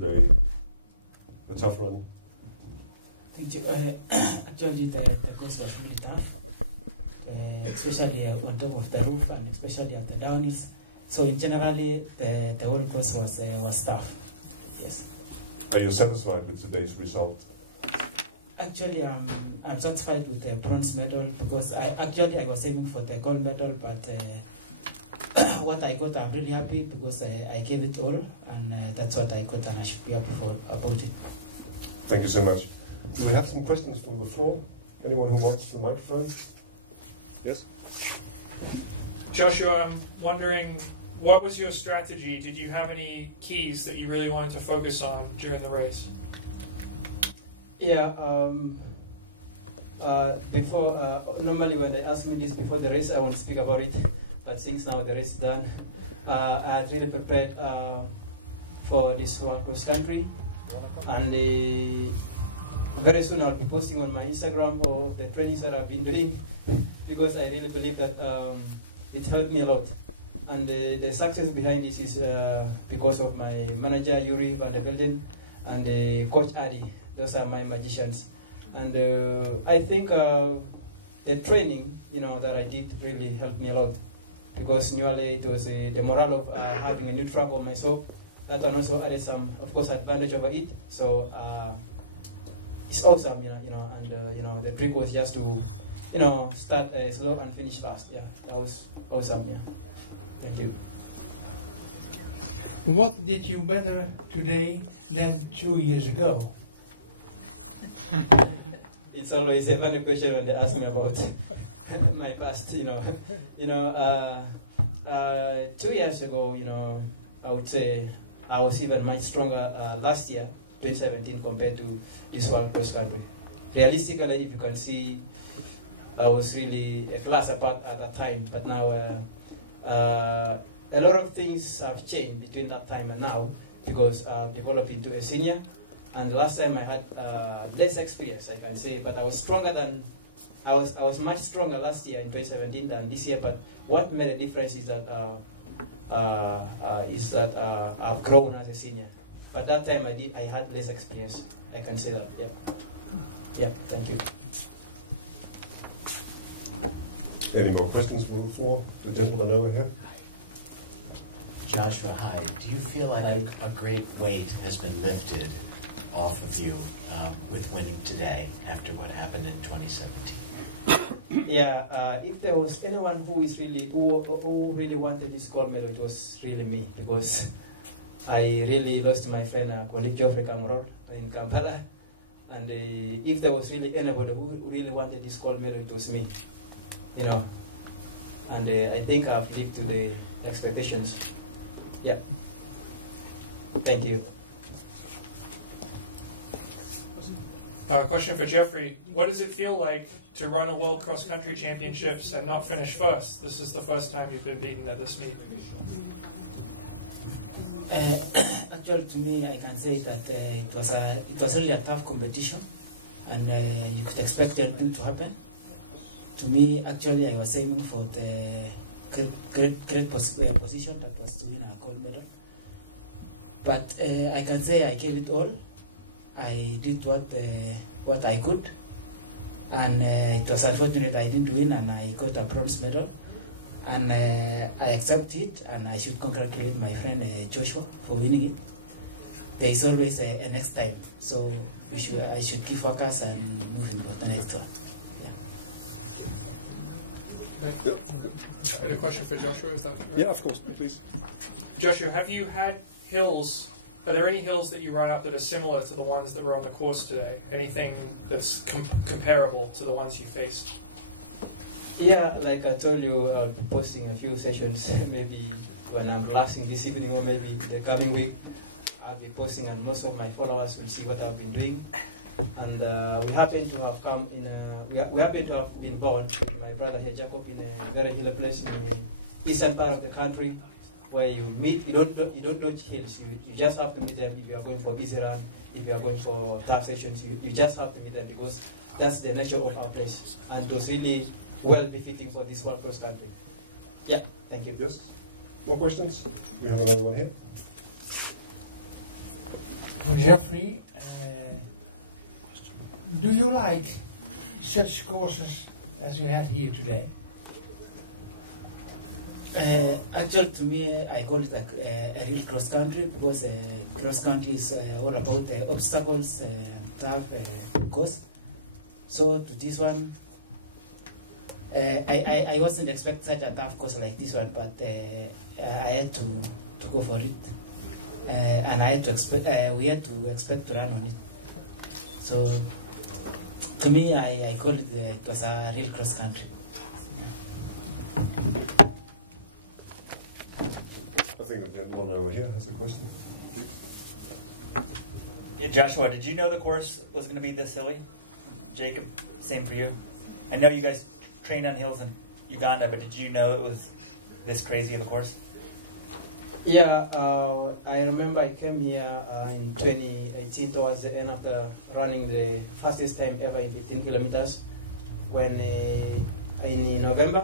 the tough run? Thank you. Actually, the course was really tough, especially on top of the roof and especially at the downhills. So in generally, the whole course was tough. Yes. Are you satisfied with today's result? Actually, I'm satisfied with the bronze medal because I was aiming for the gold medal, but what I got, I'm really happy because I gave it all, and that's what I got, and I should be happy about it. Thank you so much. Do we have some questions from the floor? Anyone who wants the microphone? Yes? Joshua, I'm wondering, what was your strategy? Did you have any keys that you really wanted to focus on during the race? Yeah, before, normally when they ask me this before the race, I won't speak about it, but since now the race is done, I had really prepared for this World Cross Country, and very soon I'll be posting on my Instagram all the trainings that I've been doing, because I really believe that it helped me a lot. And the success behind this is because of my manager, Yuri van der Velden, and Coach Adi. Those are my magicians. And I think the training, that I did really helped me a lot. Because newly it was the morale of having a new track on myself. That one also added some, of course, advantage over it. So it's awesome, and the trick was just to, start slow and finish fast. Yeah, that was awesome. Yeah, thank you. What did you better today than 2 years ago? It's always a funny question when they ask me about my past. 2 years ago, I would say I was even much stronger last year, 2017, compared to this World Cross Country. Realistically, if you can see, I was really a class apart at that time. But now, a lot of things have changed between that time and now, because I've developed into a senior. And last time I had less experience, I can say, but I was stronger than I was much stronger last year in 2017 than this year. But what made a difference is that I've grown as a senior. But that time I had less experience. I can say that. Yeah. Yeah. Thank you. Any more questions from the floor? The gentleman over here. Joshua, hi. Do you feel like a great weight has been lifted off of you with winning today after what happened in 2017? Yeah, if there was anyone who really wanted this gold medal, it was really me, because I really lost my friend colleague Geoffrey Kamorol in Kampala, and if there was really anybody who really wanted this gold medal, it was me, and I think I've lived to the expectations. Yeah. Thank you. Question for Jeffrey. What does it feel like to run a World Cross Country Championships and not finish first? This is the first time you've been beaten at this meet. Actually, to me, I can say that it was really a tough competition, and you could expect anything to happen. To me, actually, I was aiming for the great position that was to win a gold medal. But I can say I gave it all. I did what I could, and it was unfortunate I didn't win, and I got a bronze medal. And I accept it, and I should congratulate my friend Joshua for winning it. There is always a next time, so I should keep focus and move into the next one. Yeah. A question for Joshua, is that right? Yeah, of course, please. Joshua, have you had hills? Are there any hills that you run up that are similar to the ones that were on the course today? Anything that's comparable to the ones you faced? Yeah, like I told you, I'll be posting a few sessions, maybe when I'm relaxing this evening or maybe the coming week. I'll be posting, and most of my followers will see what I've been doing. And we happen to have come in we happen to have been born with my brother here, Jacob, in a very hilly place in the eastern part of the country, where you meet, you don't dodge hills, you just have to meet them if you are going for easy run, if you are going for tough sessions, you just have to meet them, because that's the nature of our place, and it was really well befitting for this World Cross Country. Yeah, thank you. Yes. More questions? We have another one here. Jeffrey, do you like such courses as you had here today? Actually, to me, I call it a real cross country because cross country is all about obstacles, tough course. So to this one, I wasn't expecting such a tough course like this one, but I had to go for it, and I had to expect. We had to expect to run on it. So to me, I call it it was a real cross country. I think the gentleman over here has a question. Yeah, Joshua, did you know the course was going to be this hilly? Jacob, same for you. I know you guys trained on hills in Uganda, but did you know it was this crazy of a course? Yeah, I remember I came here in 2018 towards the end after running the fastest time ever in 15 kilometers when in November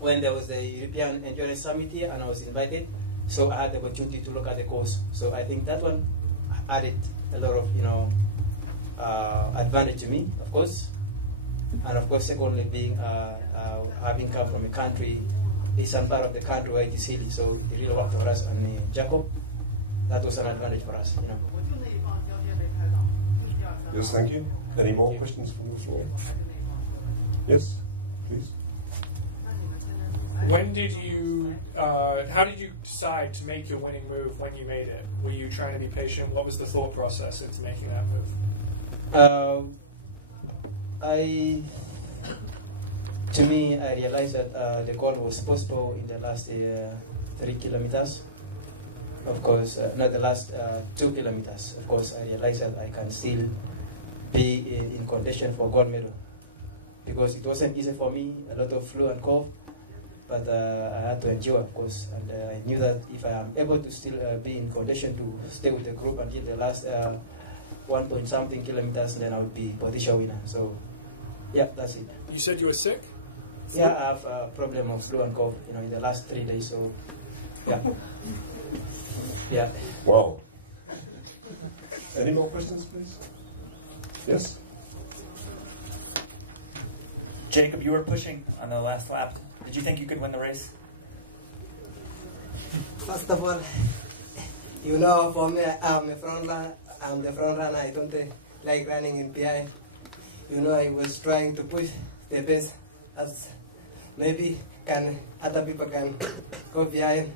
when there was the European Endurance Summit here and I was invited. So I had the opportunity to look at the course. So I think that one added a lot of, advantage to me, of course. And of course, secondly, being having come from a country, eastern part of the country where it is hilly, so it really worked for us. And Jacob, that was an advantage for us, Yes, thank you. Any more questions from the floor? Yes, please. When did you, how did you decide to make your winning move when you made it? Were you trying to be patient? What was the thought process into making that move? To me, I realized that the goal was possible in the last 3 kilometers. Of course, not the last 2 kilometers. Of course, I realized that I can still be in condition for gold medal. Because it wasn't easy for me, a lot of flu and cough. But I had to endure, of course, and I knew that if I am able to still be in condition to stay with the group until the last 1 point something kilometers, then I would be position winner. So, yeah, that's it. You said you were sick? Yeah, I have a problem of flu and cough, in the last 3 days. So, yeah, yeah. Wow. Any more questions, please? Yes. Jacob, you were pushing on the last lap. Did you think you could win the race? First of all, for me, I'm the front runner. I don't like running in PI. I was trying to push the pace as maybe other people can go behind.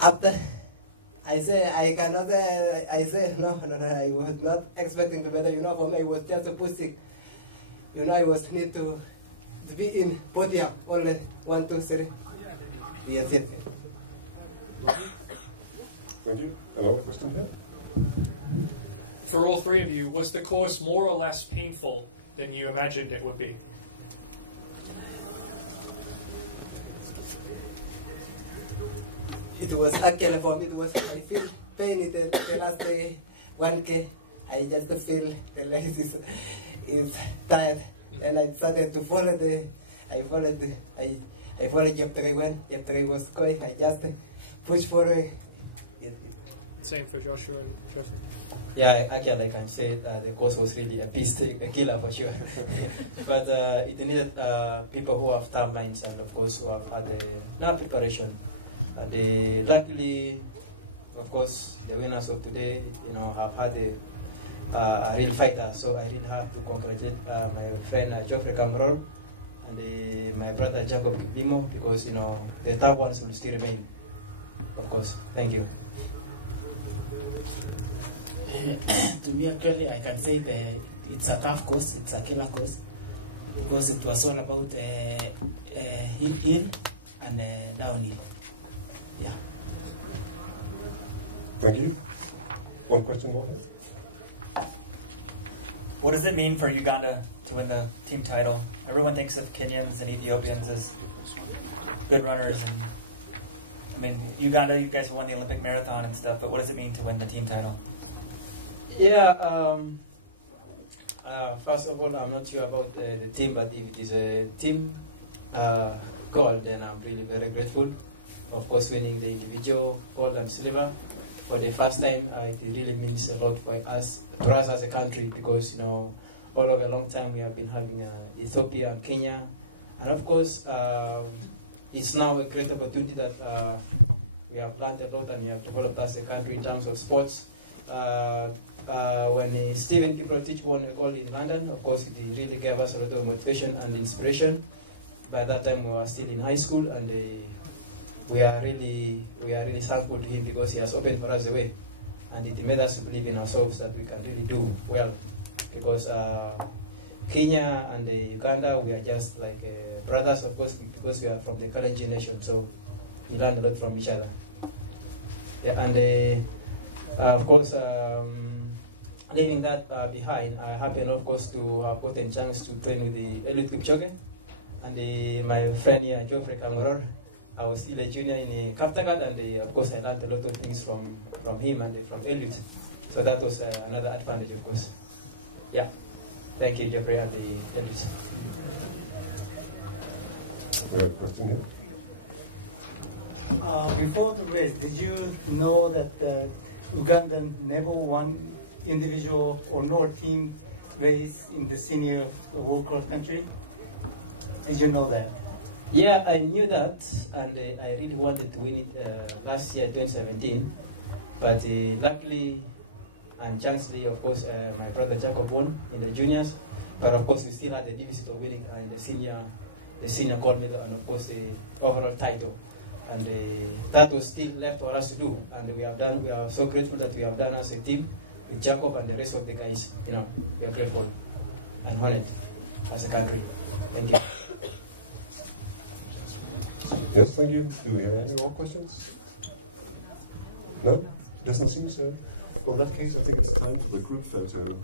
After I say I cannot, I say no, I was not expecting to better. For me, it was just a pushing. I was need to be in podium only 1, 2, 3. Yes, yes. Thank you. Another question here? For all three of you, was the course more or less painful than you imagined it would be? It was actually for me, I feel pain in the last 1K. I just feel the legs is tired. And I started to follow I followed Jeffrey when Jeffrey was going. I just pushed forward. Same for Joshua and Jeffrey. Yeah, actually, I can say the course was really a beast, a killer for sure. But it needed people who have tough minds and, of course, who have had enough preparation. Luckily, of course, the winners of today, have had a real fighter. So I really have to congratulate my friend Geoffrey Cameron and my brother Jacob Bimo because, the tough ones will still remain. Of course. Thank you. To me, actually, I can say that it's a tough course, it's a killer course, because it was all about hill and downhill. Yeah. Thank you. One question more here. What does it mean for Uganda to win the team title? Everyone thinks of Kenyans and Ethiopians as good runners, and Uganda, you guys won the Olympic marathon and stuff, but what does it mean to win the team title? Yeah, first of all, I'm not sure about the team, but if it is a team gold, then I'm really very grateful. Of course, winning the individual gold and silver for the first time, it really means a lot for us as a country, because all of a long time we have been having Ethiopia and Kenya, and of course it's now a great opportunity that we have learned a lot and we have developed as a country in terms of sports. When Stephen Kiprotich won a gold in London, of course, it really gave us a lot of motivation and inspiration. By that time, we were still in high school, and we are really thankful to him because he has opened for us the way, and it made us believe in ourselves that we can really do well. Because Kenya and Uganda, we are just like brothers, of course, because we are from the Kalenjin nation, so we learn a lot from each other. Yeah, and of course, leaving that behind, I happen, of course, to have gotten a chance to train with the Eliud Kipchoge and my friend here, Geoffrey Kamoror. I was still a junior in Kaptagat, and of course, I learned a lot of things from him and from Eliud. So that was another advantage, of course. Yeah. Thank you, Geoffrey and the Eliud. We have a question here. Before the race, did you know that Ugandan never won individual or nor team race in the senior world cross country? Did you know that? Yeah, I knew that, and I really wanted to win it last year, 2017. But luckily and chancely, of course, my brother Jacob won in the juniors. But of course, we still had the deficit of winning in the senior gold medal, and of course the overall title. And that was still left for us to do. And we are so grateful that we have done as a team with Jacob and the rest of the guys. We are grateful and honored as a country. Thank you. Yes, thank you. Do we have any more questions? No? Doesn't seem so. Well, in that case, I think it's time for the group photo.